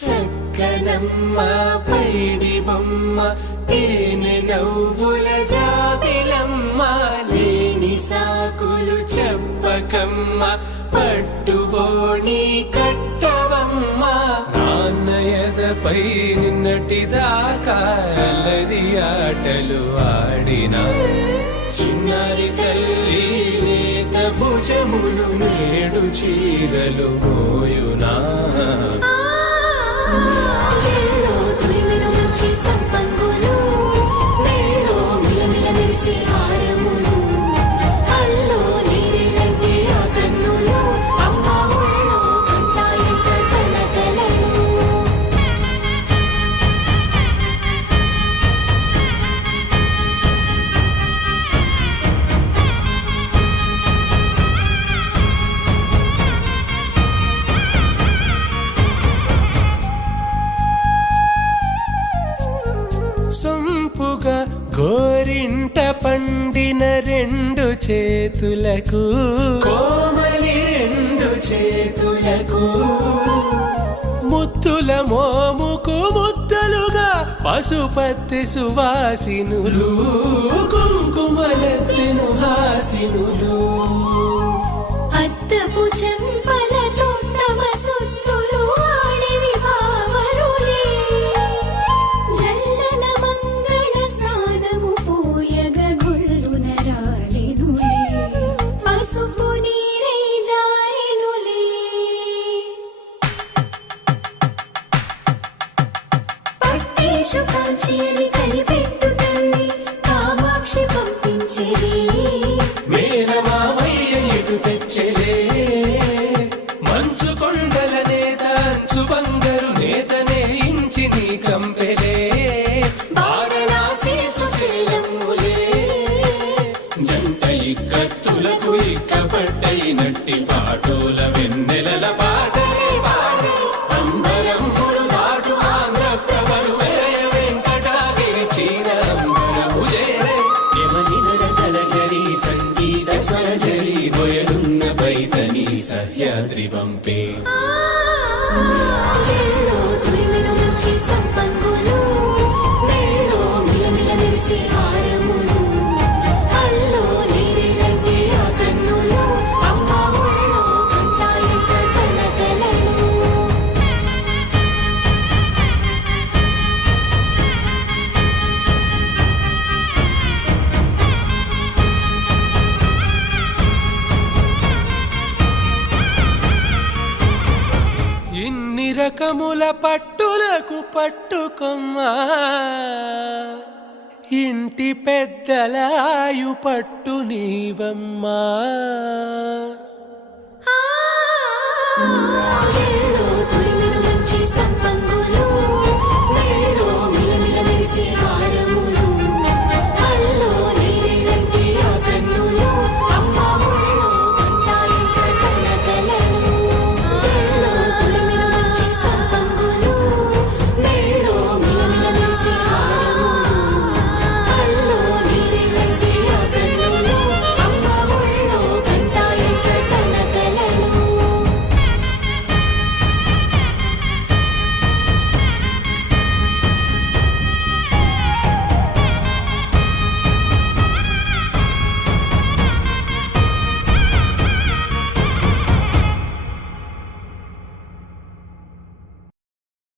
చక్కనమ్మ పైడి బొమ్మ తేనె నవ్వుల జాబిలమ్మ లేని సాకులు చెప్పకమ్మ పట్టువోణి కట్టవమ్మ నాన్నయదపై నిన్నటిదాకా అల్లరి ఆటలు ఆడినా చిన్నారి తల్లి లేత భుజములు నేడు చీరలు మోయునా చెల్లో తురిమెను మంచి సంపంగులు మెల్లో మిలమిల మెరిసే హారములు అల్లో నీరెళ్ళంటే ఆ కన్నులు అమ్మ ఒళ్ళో కంటాయంట తన కలలు సొంపుగా గోరింట పండిన రెండు చేతులకు కోమలి రెండు చేతులకు ముత్తుల మోముకు ముద్దలుగా పశుపతి సువాసినులు కుంకుమలెత్తిను హాసినులు అద్దపు చెంపలతో తమ సొత్తులు ఆడివి బావరులే జల్లన మంగళ స్నానము పోయగ గొల్లున రాలెనులే పసుపు నీరై జారెనులే పట్టేషు కాంచేరి కనిపెట్టు తల్లి కామాక్షి పంపించేది మేనమామయ్య ఎటు తెచ్చలే మంచు కొండల నేత అంచు బంగారు నేత నేయించి నీ కంపెలే వారణాసి సుచేలమ్ములే జంట ఇక్కత్తులకు ఇక్కపట్టయినట్టి పాటోల వెన్నెలల పాటలే పాడే అంబరమ్ములు దాటు ఆంధ్ర ప్రభలు వేయ వెంకటాగిరి చీన అంబరము చేరే యమని నడకల జరి సంగీత స్వరజరి బొయలున్న బైతని సహ్యాద్రి పంపే చెల్లో తురిమెను మంచి సంపంగులు మెల్లో మిలమిల మెరిసే హారములు అల్లో నీరెళ్ళంటే ఆ కన్నులు అమ్మ ఒళ్ళో కంటాయంట తన కలలు ఇన్ని రకముల పట్టులకు పట్టుకొమ్మా ఇంటి పెద్దలాయు పట్టు నీవమ్మా